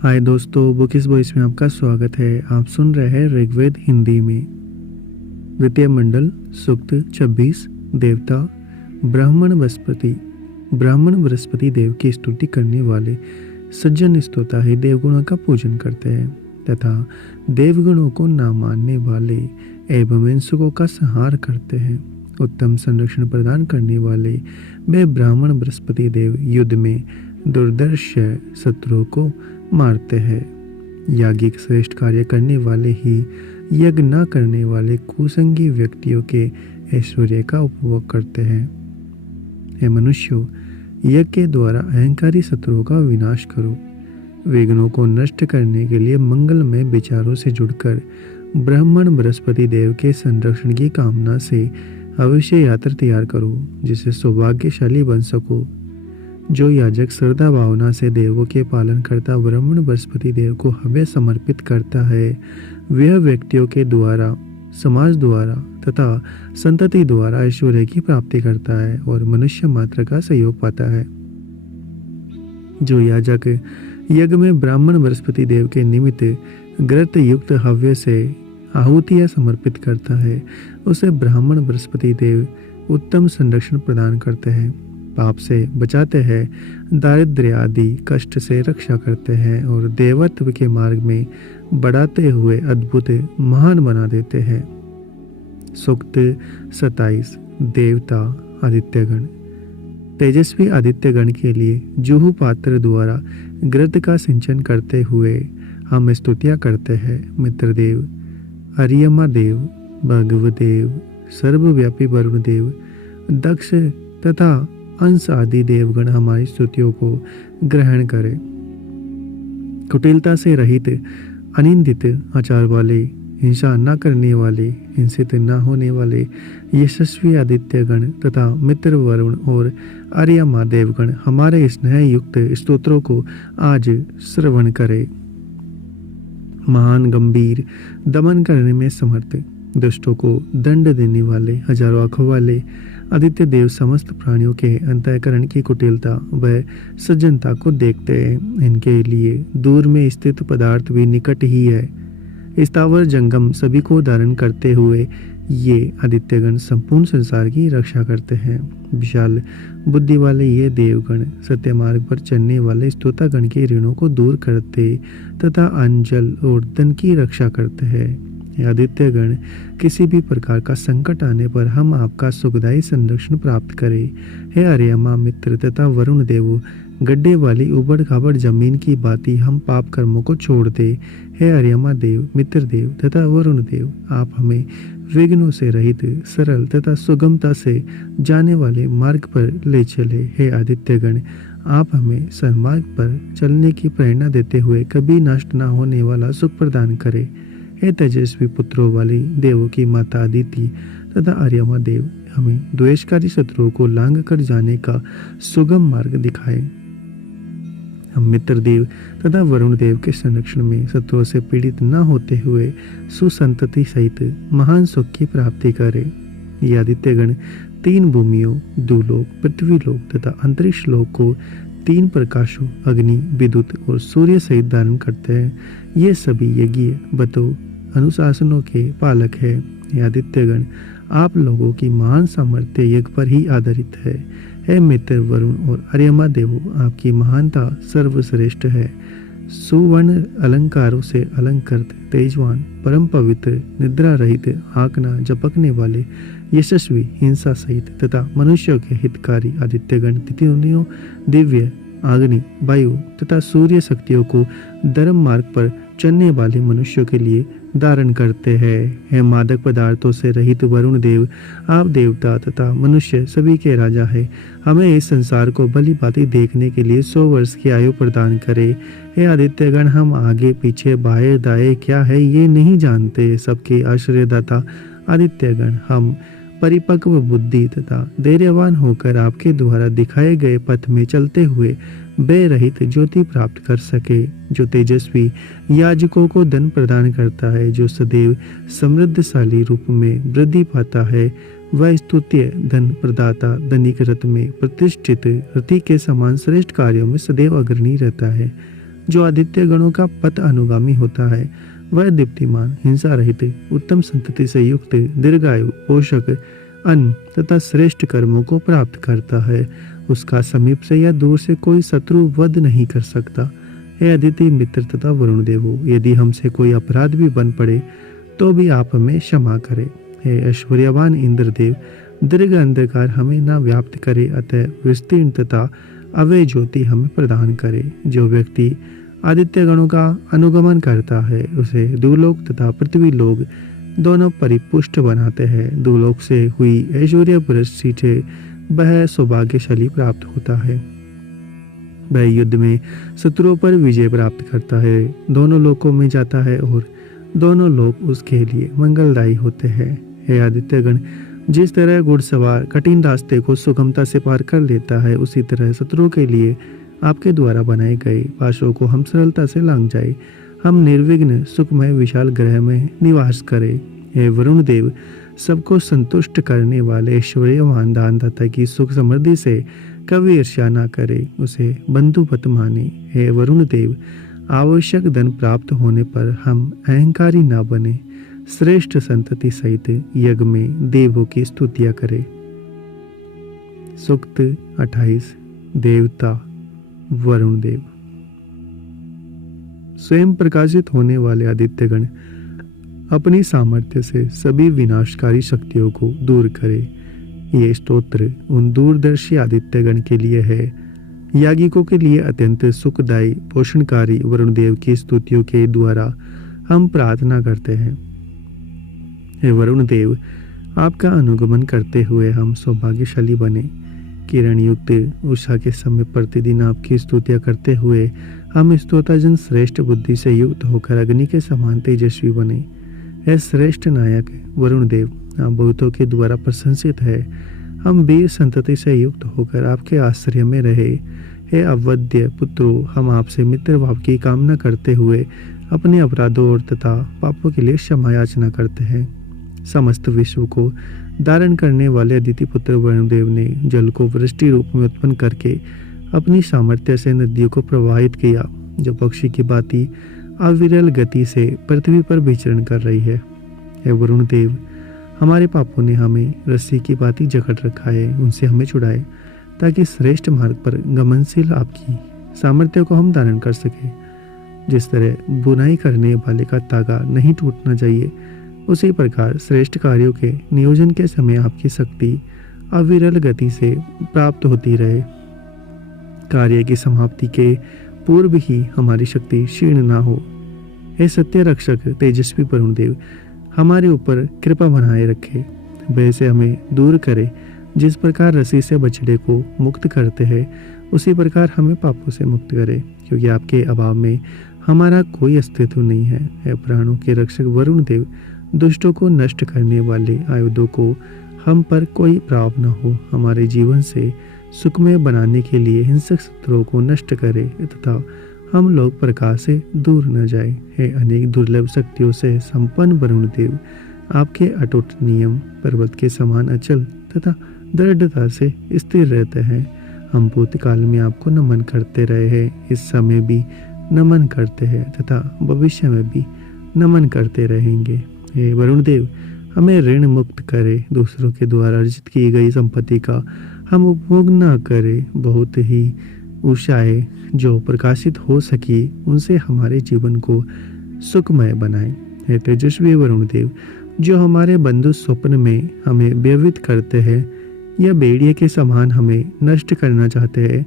हाय दोस्तों, bookish voice में आपका स्वागत है। आप सुन रहे हैं ऋग्वेद हिंदी में। द्वितीय मंडल सूक्त 26। देवता ब्राह्मण बृहस्पति देव की स्तुति करने वाले सज्जन स्तोता ही देवगुणों का पूजन करते हैं तथा देवगुणों को न मानने वाले एवं हिंसकों का संहार करते हैं। उत्तम संरक्षण प्रदान करने वाले वे ब्राह्मण बृहस्पति देव युद्ध में दुर्दर्श शत्रुओं को मारते हैं। याज्ञिक श्रेष्ठ कार्य करने वाले ही यज्ञ न करने वाले कुसंगी व्यक्तियों के ऐश्वर्य का उपभोग करते हैं। हे मनुष्यों, यज्ञ के द्वारा अहंकारी शत्रुओं का विनाश करो। विघ्नों को नष्ट करने के लिए मंगलमय विचारों से जुड़कर ब्राह्मण बृहस्पति देव के संरक्षण की कामना से अवश्य यात्रा तैयार करो, जिससे सौभाग्यशाली बन सको। जो याजक श्रद्धा भावना से देवों के पालन करता ब्राह्मण बृहस्पति देव को हव्य समर्पित करता है, वह व्यक्तियों के द्वारा, समाज द्वारा तथा संतति द्वारा ऐश्वर्य की प्राप्ति करता है और मनुष्य मात्र का सहयोग पाता है। जो याजक यज्ञ में ब्राह्मण बृहस्पति देव के निमित्त घृत युक्त हव्य से आहुतियां समर्पित करता है, उसे ब्राह्मण बृहस्पति देव उत्तम संरक्षण प्रदान करते हैं, पाप से बचाते हैं, दारिद्र्य आदि कष्ट से रक्षा करते हैं और देवत्व के मार्ग में बढ़ाते हुए अद्भुत महान बना देते हैं। सूक्त 27। देवता आदित्यगण। तेजस्वी आदित्यगण के लिए जुहू पात्र द्वारा घृत का सिंचन करते हुए हम स्तुतियां करते हैं। मित्रदेव, अर्यमा देव, भगवदेव, सर्वव्यापी वरुण देव, दक्ष तथा अंश आदि देवगण हमारी स्तुतियों को ग्रहण करें। कुटिलता से रहित, अनिंदित आचार वाले, हिंसा न करने वाले, हिंसित न होने वाले यशस्वी आदित्यगण तथा मित्र वरुण और आर्यमा देवगण हमारे स्नेह युक्त स्तोत्रों को आज श्रवण करें। महान, गंभीर, दमन करने में समर्थ, दुष्टों को दंड देने वाले, हजारों आंखों वाले आदित्य देव समस्त प्राणियों के अंतःकरण की कुटिलता व सज्जनता को देखते हैं। इनके लिए दूर में स्थित पदार्थ भी निकट ही है। स्थावर जंगम सभी को धारण करते हुए ये आदित्यगण संपूर्ण संसार की रक्षा करते हैं। विशाल बुद्धि वाले ये देवगण सत्य मार्ग पर चलने वाले स्तोतागण के ऋणों को दूर करते तथा अन्न, जल और धन की रक्षा करते हैं। आदित्यगण, किसी भी प्रकार का संकट आने पर हम आपका सुखदायी संरक्षण प्राप्त करें। हे अर्यमा मित्र तथा वरुण देवो, गड्ढे वाली उबड़ खाबड़ जमीन की भांति हम पाप कर्मों को छोड़ दे। हे अर्यमा देव, मित्र देव तथा वरुण देव, आप हमें विघ्नों से रहित, सरल तथा सुगमता से जाने वाले मार्ग पर ले चले। हे आदित्यगण, आप हमें सन्मार्ग पर चलने की प्रेरणा देते हुए कभी नष्ट न होने वाला सुख प्रदान करें। हे तेजस्वी पुत्रों वाली देवों की माता अदिति तथा अर्यमा देव, हमें द्वेषकारी शत्रुओं को लांघ कर जाने का सुगम मार्ग दिखाएं। हम मित्र देव तथा वरुण देव के संरक्षण में शत्रुओं से पीड़ित न होते हुए सुसंतति सहित महान सुख की प्राप्ति करें। ये आदित्यगण 3 भूमियों, दूलोक, पृथ्वीलोक तथा अंतरिक्ष लोक को 3 प्रकाशों, अग्नि, विद्युत और सूर्य सहित धारण करते हैं। ये सभी यज्ञ बतों अनुशासनों के पालक है। ये आदित्यगण आप लोगों की महान सामर्थ्य यज्ञ पर ही आधारित है। हे मित्र वरुण और अर्यमा देवो, आपकी महानता सर्वश्रेष्ठ है। सुवर्ण अलंकारों से अलंकृत, तेजवान, परम पवित्र, निद्रा रहित, आंकना झपकने वाले, यशस्वी, हिंसा सहित तथा मनुष्यों के हितकारी आदित्यगण तीनों दिव्य अग्नि, वायु तथा सूर्य शक्तियों को धर्म मार्ग पर चलने वाले मनुष्यों के लिए धारण करते हैं। हे मादक पदार्थों से रहित वरुण देव, आप देवता तथा मनुष्य सभी के राजा है। हमें इस संसार को भली भांति देखने के लिए 100 वर्ष की आयु प्रदान करे। हे आदित्यगण, हम आगे पीछे बाएं दाएं क्या है ये नहीं जानते। सबके आश्रयदाता आदित्यगण, हम परिपक्व बुद्धि तथा धैर्यवान होकर आपके द्वारा दिखाए गए पथ में चलते हुए भय रहित ज्योति प्राप्त कर सके। जो तेजस्वी याजकों को धन प्रदान करता है, जो सदैव समृद्धशाली रूप में वृद्धि पाता है, वह स्तुत्य धन प्रदाता धनिक रथ में प्रतिष्ठित रति के समान श्रेष्ठ कार्यों में सदैव अग्रणी रहता है। जो आदित्य गणों का पथ अनुगामी होता है वह दीप्तिमान, हिंसा रहित, उत्तम संतति से युक्त, दीर्घायु, पोषक, अन्न तथा श्रेष्ठ कर्मों को प्राप्त करता है। उसका समीप से या दूर से कोई शत्रु वध नहीं कर सकता। हे अदिति मित्र तथा वरुण देवो, यदि हमसे कोई अपराध भी बन पड़े तो भी आप हमें क्षमा करें। हे ऐश्वर्यवान इंद्रदेव, दीर्घ अंधकार हमें ना व्याप्त करे, अतः विस्तीर्ण तथा अव्यय ज्योति हमें प्रदान करे। जो व्यक्ति आदित्य गणों का अनुगमन करता है उसे दुलोक तथा पृथ्वी लोक दोनों परिपुष्ट बनाते हैं। दुलोक से हुई ऐश्वर्य पुरस्सी से वह सौभाग्यशाली प्राप्त होता है। वह युद्ध में शत्रुओं पर विजय प्राप्त करता है, दोनों लोकों में जाता है और दोनों लोक उसके लिए मंगलदायी होते हैं। हे आदित्यगण, जिस तरह घुड़सवार कठिन रास्ते को सुगमता से पार कर लेता है, उसी तरह शत्रुओं के लिए आपके द्वारा बनाए गए पाशों को हम सरलता से लांघ जाए। हम निर्विघ्न सुखमय विशाल ग्रह में निवास करें। हे वरुण देव, सबको संतुष्ट करने वाले ऐश्वर्यवान दानदाता की सुख समृद्धि से कभी ईर्ष्या न करे, उसे बंधुपत माने। हे वरुण देव, आवश्यक धन प्राप्त होने पर हम अहंकारी न बने, श्रेष्ठ संतति सहित यज्ञ में देवों की स्तुतियां करें। सूक्त 28। देवता वरुण देव। स्वयं प्रकाशित होने वाले आदित्यगण अपनी सामर्थ्य से सभी विनाशकारी शक्तियों को दूर करे। ये स्तोत्र उन दूरदर्शी आदित्यगण के लिए है। यागिकों के लिए अत्यंत सुखदायी पोषणकारी वरुण देव की स्तुतियों के द्वारा हम प्रार्थना करते हैं। हे वरुण देव, आपका अनुगमन करते हुए हम सौभाग्यशाली बने। किरण युक्त उषा के समय प्रतिदिन आपकी स्तुतियां करते हुए हम स्तोत्रजन श्रेष्ठ बुद्धि से युक्त होकर अग्नि के समान तेजस्वी बने। हे श्रेष्ठ नायक वरुण देव, आप बहुतों के द्वारा प्रशंसित है। हम वीर संतति से युक्त होकर आपके आश्रय में रहे। हे अवध्य पुत्रो, हम आपसे मित्र भाव की कामना करते हुए अपने अपराधों और तथा पापों के लिए क्षमा याचना करते हैं। समस्त विश्व को धारण करने वाले अदिति पुत्र वरुणदेव ने जल को वृष्टि रूप में उत्पन्न करके अपनी सामर्थ्य से नदियों को प्रवाहित किया, जो पक्षी की भांति अविरल गति से पृथ्वी पर विचरण कर रही है। हे वरुण देव, हमारे पापों ने हमें रस्सी की भांति जकड़ रखा है, उनसे हमें छुड़ाए ताकि श्रेष्ठ मार्ग पर गमनशील आपकी सामर्थ्य को हम धारण कर सके। जिस तरह बुनाई करने वाले का तागा नहीं टूटना चाहिए, उसी प्रकार श्रेष्ठ कार्यों के नियोजन के समय आपकी शक्ति अविरल गति से प्राप्त होती रहे। कार्य की समाप्ति के पूर्व ही हमारी शक्ति क्षीण ना हो। हे सत्य रक्षक तेजस्वी वरुण देव, हमारे ऊपर कृपा बनाए रखे, वैसे हमें दूर करे। जिस प्रकार रस्सी से बछड़े को मुक्त करते हैं, उसी प्रकार हमें पापों से मुक्त करे, क्योंकि आपके अभाव में हमारा कोई अस्तित्व नहीं है। हे प्राणों के रक्षक वरुण देव, दुष्टों को नष्ट करने वाले आयुधों को हम पर कोई प्रभाव न हो। हमारे जीवन से सुखमय बनाने के लिए हिंसक शत्रुओं को नष्ट करे तथा हम लोग प्रकाश से दूर न जाए। हे अनेक दुर्लभ शक्तियों से संपन्न वरुण देव, आपके अटूट नियम पर्वत के समान अचल तथा दृढ़ता से स्थिर रहते हैं। हम भूतकाल में आपको नमन करते रहे हैं, इस समय भी नमन करते हैं तथा भविष्य में भी नमन करते रहेंगे। हे वरुण देव, हमें ऋण मुक्त करे, दूसरों के द्वारा अर्जित की गई संपत्ति का हम उपभोग न करें। बहुत ही ऊर्जाएं जो प्रकाशित हो सकी, उनसे हमारे जीवन को सुखमय बनाए। हे तेजस्वी वरुण देव, जो हमारे बंधु स्वप्न में हमें व्यवहित करते हैं या भेड़िए के समान हमें नष्ट करना चाहते हैं,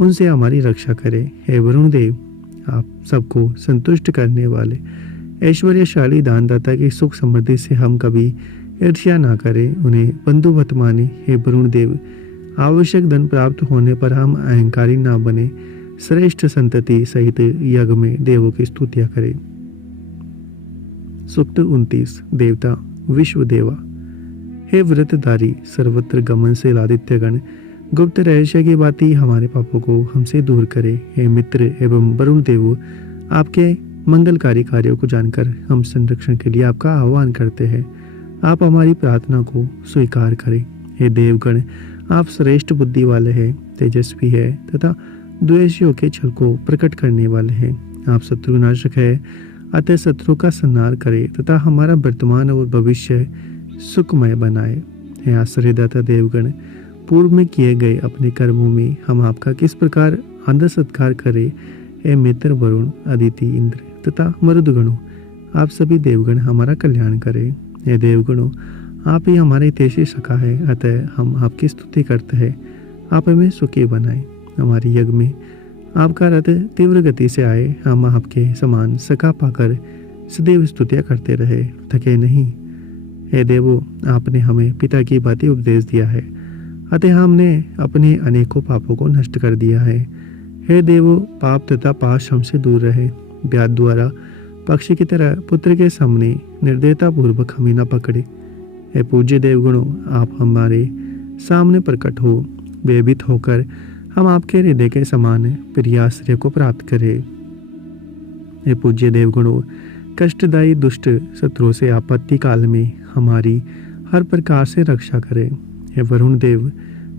उनसे हमारी रक्षा करें। हे वरुण देव, आप सबको संतुष्ट करने वाले ऐश्वर्यशाली दानदाता की सुख समृद्धि से हम कभी ईर्ष्या ना करें, उन्हें बंधुवत माने। हे वरुण देव, आवश्यक धन प्राप्त होने पर हम अहंकारी ना बने, श्रेष्ठ संतति सहित यज्ञ में देवों की स्तुतियां करें। सूक्त 29। देवता विश्वदेवा। हे व्रतधारी सर्वत्र गमनशील आदित्यगण, गुप्त रहस्य की बाती हमारे पापों को हमसे दूर करे। हे मित्र एवं वरुण देव, आपके मंगलकारी कार्यों को जानकर हम संरक्षण के लिए आपका आह्वान करते हैं। आप हमारी प्रार्थना को स्वीकार करें। हे देवगण, आप श्रेष्ठ बुद्धि वाले हैं, तेजस्वी है तथा द्वेषियों के छल को प्रकट करने वाले हैं। आप शत्रुनाशक है, अतः शत्रु का संहार करे तथा हमारा वर्तमान और भविष्य सुखमय बनाए। हे आश्रयदाता देवगण, पूर्व में किए गए अपने कर्मों में हम आपका किस प्रकार आदर सत्कार करें। हे मित्र वरुण, अदिति, इंद्र तथा मरुदगणों, आप सभी देवगण हमारा कल्याण करें। हे देवगणों, आप ही हमारे हितैषी सखा है, अतः हम आपकी स्तुति करते हैं। आप हमें सुखी बनाएं। हमारे यज्ञ में आपका रथ तीव्र गति से आए, हम आपके समान सखा पाकर सदैव स्तुतियाँ करते रहे, थके नहीं। हे देवो, आपने हमें पिता की बातें उपदेश दिया है, अतः हमने अपने अनेकों पापों को नष्ट कर दिया है। हे देवो, पाप तथा पाश हमसे दूर रहे। व्याध द्वारा पक्षी की तरह पुत्र के सामने निर्दयता पूर्वक हमें न पकड़े। हे पूज्य देवगणों, आप हमारे सामने प्रकट हो, भयभीत होकर हम आपके हृदय के समान प्रिय आश्रय को प्राप्त करें। हे पूज्य देवगणों, कष्टदायी दुष्ट शत्रुओं से आपत्ति काल में हमारी हर प्रकार से रक्षा करें। हे वरुण देव,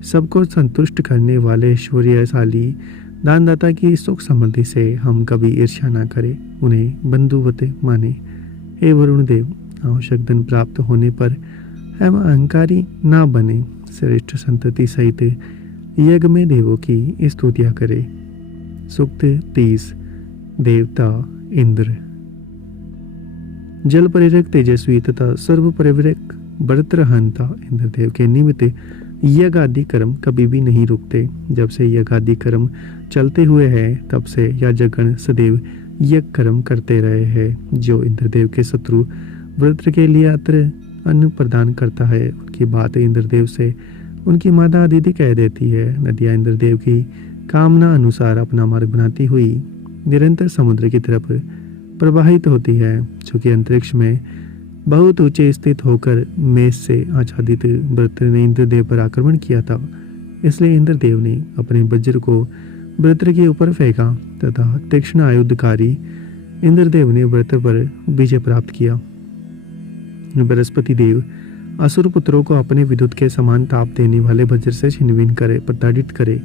सबको संतुष्ट करने वाले ऐश्वर्यशाली दानदाता की सुख समृद्धि से हम कभी ईर्ष्या न करें, उन्हें बंधुवत माने। हे वरुण देव, आवश्यक धन प्राप्त होने पर हम अहंकारी ना बने, श्रेष्ठ संतति सहित यज्ञ में देवों की स्तुतियाँ करें। सूक्त 30। देवता इंद्र। जल प्रेरक तेजस्वी तथा सर्व प्रेरक बरत्रहंता इंद्रदेव के निमित्त यज्ञ आदि कर्म कभी भी नहीं रुकते। जब से यज्ञ आदि कर्म चलते हुए हैं, तब से याजकगण सदैव यज्ञ कर्म करते रहे हैं। जो इंद्रदेव के शत्रु वृत्र के लिए अत्र अन्न प्रदान करता है, उनकी बात इंद्रदेव से उनकी माता अदिति कह देती है। नदियाँ इंद्रदेव की कामना अनुसार अपना मार्ग बनाती हुई निरंतर समुद्र की तरफ प्रवाहित होती है। चूँकि अंतरिक्ष में बहुत ऊंचे स्थित होकर मेष से आच्छादित वृत्र ने इंद्रदेव पर आक्रमण किया था, इसलिए इंद्रदेव ने अपने वज्र को वृत्र के ऊपर फेंका तथा तीक्ष्ण आयुधकारी इंद्रदेव ने वृत्र पर विजय प्राप्त किया। बृहस्पति देव असुर पुत्रों को अपने विद्युत के समान ताप देने वाले वज्र से छिन्न करे, प्रताड़ित करे।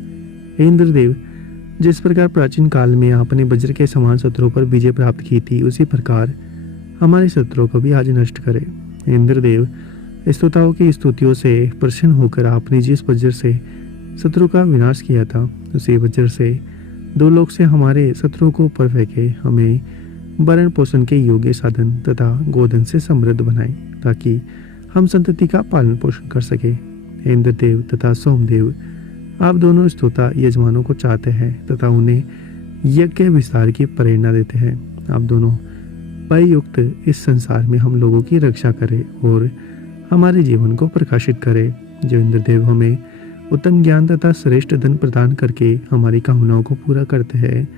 हे इंद्रदेव, जिस प्रकार प्राचीन काल में आपने वज्र के समान शत्रुओं पर विजय प्राप्त की थी, उसी प्रकार हमारे शत्रुओं को भी आज नष्ट करे। इंद्रदेव, स्तुताओं की स्तुतियों से प्रसन्न होकर आपने जिस वज्र से शत्रु का विनाश किया था, उसी वज्र से दो लोक से हमारे शत्रुओं को ऊपर फेंके, हमें भरण पोषण के योग्य साधन तथा गोधन से समृद्ध बनाए, ताकि हम संतति का पालन पोषण कर सके। इंद्रदेव तथा सोमदेव, आप दोनों स्तोता यजमानों को चाहते हैं तथा उन्हें यज्ञ के विस्तार की प्रेरणा देते हैं। आप दोनों युक्त इस संसार में हम लोगों की रक्षा करें और हमारे जीवन को प्रकाशित करें। जो इंद्रदेव हमें उत्तम ज्ञान तथा श्रेष्ठ धन प्रदान करके हमारी कामनाओं को पूरा करते हैं,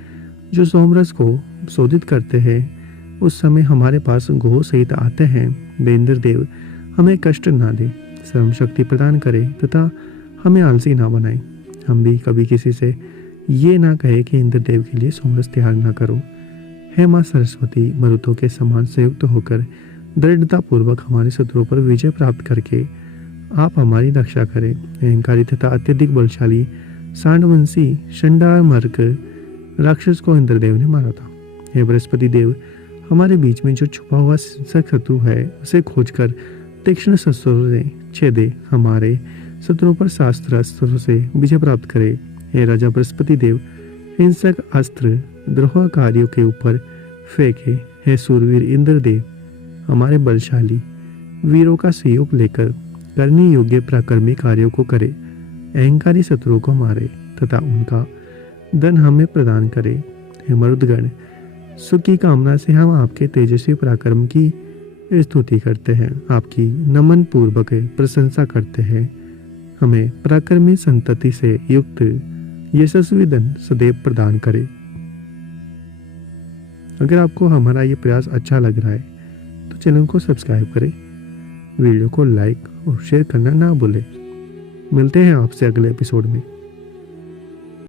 जो सोमरस को शोधित करते हैं, उस समय हमारे पास गोह सहित आते हैं। वे इंद्रदेव हमें कष्ट ना दे, श्रम शक्ति प्रदान करे तथा हमें आलसी ना बनाए। हम भी कभी किसी से ये ना कहे कि इंद्रदेव के लिए सोमरस त्याग ना करो। हे माँ सरस्वती, मरुतों के समान संयुक्त होकर दृढ़ता पूर्वक हमारे शत्रुओं पर विजय प्राप्त करके आप हमारी रक्षा करें। अहंकारी तथा अत्यधिक बलशाली सांडवंशी शंडामर्क राक्षस को इंद्रदेव ने मारा था। हे बृहस्पति देव, हमारे बीच में जो छुपा हुआ शत्रु है, उसे खोजकर तीक्ष्ण शस्त्रों से छेदे, हमारे शत्रुओं पर शास्त्र अस्त्रों से विजय प्राप्त करे। हे राजा बृहस्पति देव, हिंसक अस्त्र द्रोहकारियों के ऊपर फेंके। हे सूरवीर इंद्रदेव, हमारे बलशाली वीरों का सहयोग लेकर करने योग्य पराक्रमी कार्यों को करे, अहंकारी शत्रुओं को मारे तथा उनका धन हमें प्रदान करे। हे मरुदगण, सुख की कामना से हम आपके तेजस्वी पराक्रम की स्तुति करते हैं, आपकी नमन पूर्वक प्रशंसा करते हैं। हमें पराक्रमी संतति से युक्त यशस्वी धन सदैव प्रदान करे। अगर आपको हमारा ये प्रयास अच्छा लग रहा है तो चैनल को सब्सक्राइब करें, वीडियो को लाइक और शेयर करना ना भूलें। मिलते हैं आपसे अगले एपिसोड में।